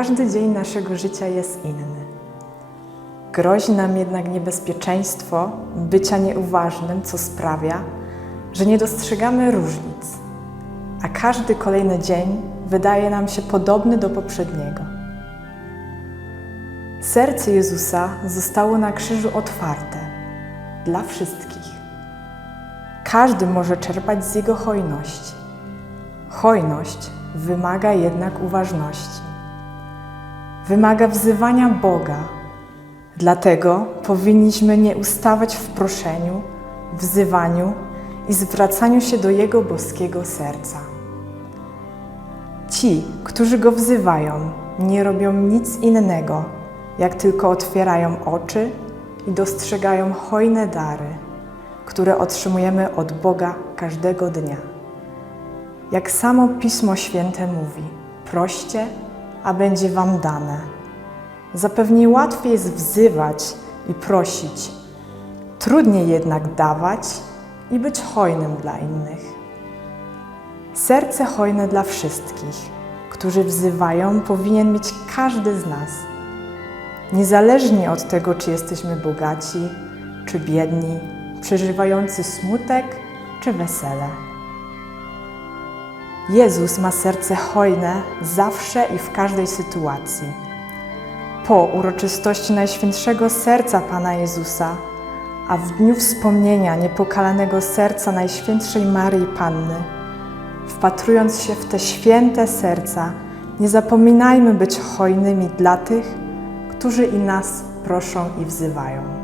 każdy dzień naszego życia jest inny. Grozi nam jednak niebezpieczeństwo bycia nieuważnym, co sprawia, że nie dostrzegamy różnic, a każdy kolejny dzień wydaje nam się podobny do poprzedniego. Serce Jezusa zostało na krzyżu otwarte dla wszystkich. Każdy może czerpać z Jego hojności. Hojność wymaga jednak uważności. Wymaga wzywania Boga. Dlatego powinniśmy nie ustawać w proszeniu, wzywaniu i zwracaniu się do Jego boskiego serca. Ci, którzy Go wzywają, nie robią nic innego, jak tylko otwierają oczy i dostrzegają hojne dary, które otrzymujemy od Boga każdego dnia. Jak samo Pismo Święte mówi: proście, a będzie Wam dane. Zapewne łatwiej jest wzywać i prosić, trudniej jednak dawać i być hojnym dla innych. Serce hojne dla wszystkich, którzy wzywają, powinien mieć każdy z nas. Niezależnie od tego, czy jesteśmy bogaci, czy biedni, przeżywający smutek, czy wesele. Jezus ma serce hojne zawsze i w każdej sytuacji. Po uroczystości Najświętszego Serca Pana Jezusa, a w dniu wspomnienia niepokalanego serca Najświętszej Maryi Panny, wpatrując się w te święte serca, nie zapominajmy być hojnymi dla tych, którzy i nas proszą i wzywają.